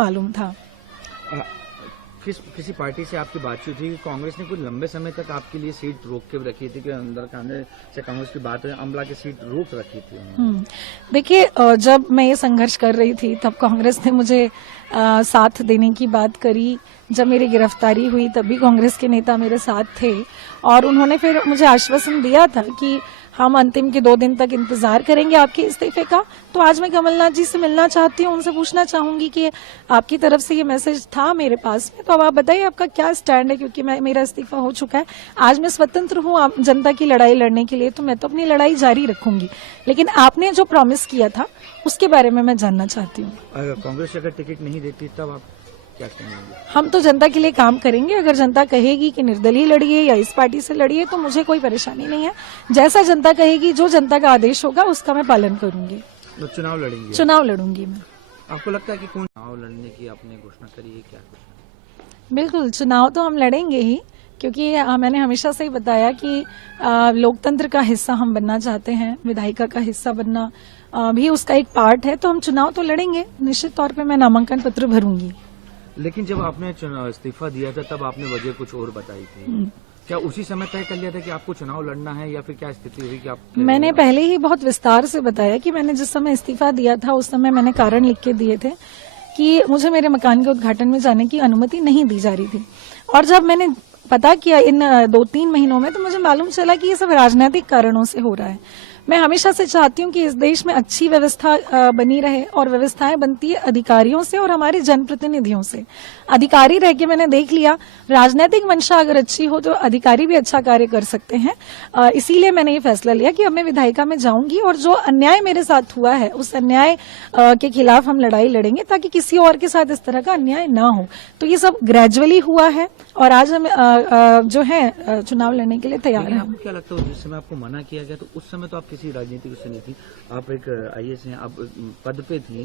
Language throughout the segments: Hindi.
मालूम था। किसी पार्टी से आपकी बातचीत थी कि कांग्रेस ने कुछ लंबे समय तक आपके लिए सीट रोक के रखी थी कि अंदर कांग्रेस की बात है, अमला की सीट रोक रखी थी? देखिए, जब मैं ये संघर्ष कर रही थी तब कांग्रेस ने मुझे साथ देने की बात करी। जब मेरी गिरफ्तारी हुई तब भी कांग्रेस के नेता मेरे साथ थे और उन्होंने फिर मुझे आश्वासन दिया था कि हम अंतिम के 2 दिन तक इंतजार करेंगे आपके इस्तीफे का। तो आज मैं कमलनाथ जी से मिलना चाहती हूँ, उनसे पूछना चाहूंगी कि आपकी तरफ से ये मैसेज था मेरे पास में, तो अब आप बताइए आपका क्या स्टैंड है, क्योंकि मेरा इस्तीफा हो चुका है। आज मैं स्वतंत्र हूँ जनता की लड़ाई लड़ने के लिए, तो मैं तो अपनी लड़ाई जारी रखूंगी, लेकिन आपने जो प्रॉमिस किया था उसके बारे में मैं जानना चाहती हूँ। अगर कांग्रेस अगर टिकट नहीं देती तब आप क्या कहेंगे? हम तो जनता के लिए काम करेंगे। अगर जनता कहेगी कि निर्दलीय लड़िए या इस पार्टी से लड़िए तो मुझे कोई परेशानी नहीं है। जैसा जनता कहेगी, जो जनता का आदेश होगा उसका मैं पालन करूंगी। तो चुनाव लड़ेंगे? चुनाव लड़ूंगी मैं। आपको लगता है कि कौन चुनाव लड़ने की आपने घोषणा करी है क्या कुछ? बिल्कुल, चुनाव तो हम लड़ेंगे ही, क्योंकि मैंने हमेशा से ही बताया कि लोकतंत्र का हिस्सा हम बनना चाहते हैं। विधायिका का हिस्सा बनना भी उसका एक पार्ट है, तो हम चुनाव तो लड़ेंगे। निश्चित तौर पे मैं नामांकन पत्र भरूंगी। लेकिन जब आपने इस्तीफा दिया था तब आपने वजह कुछ और बताई थी, क्या उसी समय तय कर लिया था कि आपको चुनाव लड़ना है या फिर क्या स्थिति हुई कि आप? मैंने पहले ही बहुत विस्तार से बताया कि मैंने जिस समय इस्तीफा दिया था उस समय मैंने कारण लिख के दिए थे कि मुझे मेरे मकान के उद्घाटन में जाने की अनुमति नहीं दी जा रही थी। और जब मैंने पता किया इन 2-3 महीनों में, तो मुझे मालूम चला कि ये सब राजनीतिक कारणों से हो रहा है। मैं हमेशा से चाहती हूँ कि इस देश में अच्छी व्यवस्था बनी रहे, और व्यवस्थाएं बनती है अधिकारियों से और हमारे जनप्रतिनिधियों से। अधिकारी रह के मैंने देख लिया, राजनीतिक मंशा अगर अच्छी हो तो अधिकारी भी अच्छा कार्य कर सकते हैं। इसीलिए मैंने ये फैसला लिया कि अब मैं विधायिका में जाऊंगी और जो अन्याय मेरे साथ हुआ है उस अन्याय के खिलाफ हम लड़ाई लड़ेंगे, ताकि किसी और के साथ इस तरह का अन्याय ना हो। तो ये सब ग्रेजुअली हुआ है और आज हम जो है चुनाव लड़ने के लिए तैयार हैं। आपको क्या लगता है जिस समय आपको मना किया गया तो उस समय तो आप किसी राजनीतिक से नहीं थी, आप एक IAS हैं, आप पद पे थी,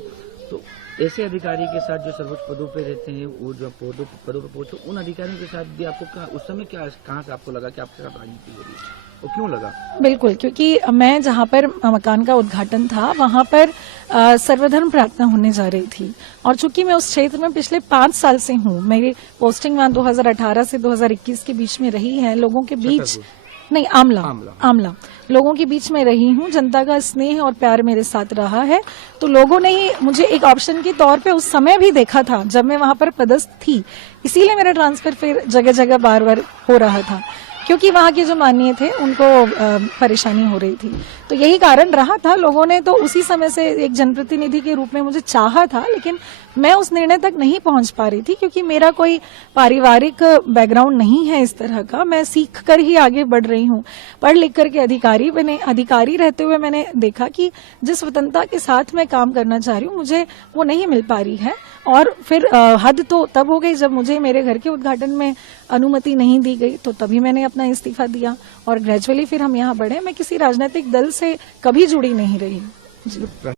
तो ऐसे अधिकारी के साथ जो सर्वोच्च पदों पे रहते हैं, वो जो पदों पे पहुंचे, उन अधिकारियों के साथ भी आपको उस समय कहाँ से आपको लगा कि आपके साथ राजनीति हो रही है, और क्यों लगा? बिल्कुल, क्योंकि मैं जहाँ पर मकान का उद्घाटन था वहाँ पर सर्वधर्म प्रार्थना होने जा रही थी, और चूंकि मैं उस क्षेत्र में पिछले 5 साल से हूँ, मेरी पोस्टिंग वहाँ 2018 से 2021 के बीच में रही है, लोगों के बीच नहीं, आमला लोगों के बीच में रही हूँ। जनता का स्नेह और प्यार मेरे साथ रहा है, तो लोगों ने ही मुझे एक ऑप्शन के तौर पे उस समय भी देखा था जब मैं वहां पर पदस्थ थी। इसीलिए मेरा ट्रांसफर फिर जगह जगह बार बार हो रहा था, क्योंकि वहां के जो माननीय थे उनको परेशानी हो रही थी। तो यही कारण रहा था। लोगों ने तो उसी समय से एक जनप्रतिनिधि के रूप में मुझे चाहा था, लेकिन मैं उस निर्णय तक नहीं पहुंच पा रही थी, क्योंकि मेरा कोई पारिवारिक बैकग्राउंड नहीं है इस तरह का। मैं सीख कर ही आगे बढ़ रही हूँ, पढ़ लिख करके अधिकारी बने। अधिकारी रहते हुए मैंने देखा कि जिस स्वतंत्रता के साथ मैं काम करना चाह रही हूँ मुझे वो नहीं मिल पा रही है। और फिर हद तो तब हो गई जब मुझे मेरे घर के उद्घाटन में अनुमति नहीं दी गई, तो तभी मैंने अपना इस्तीफा दिया और ग्रेजुअली फिर हम यहाँ बढ़े। मैं किसी राजनीतिक दल से कभी जुड़ी नहीं रही। जी।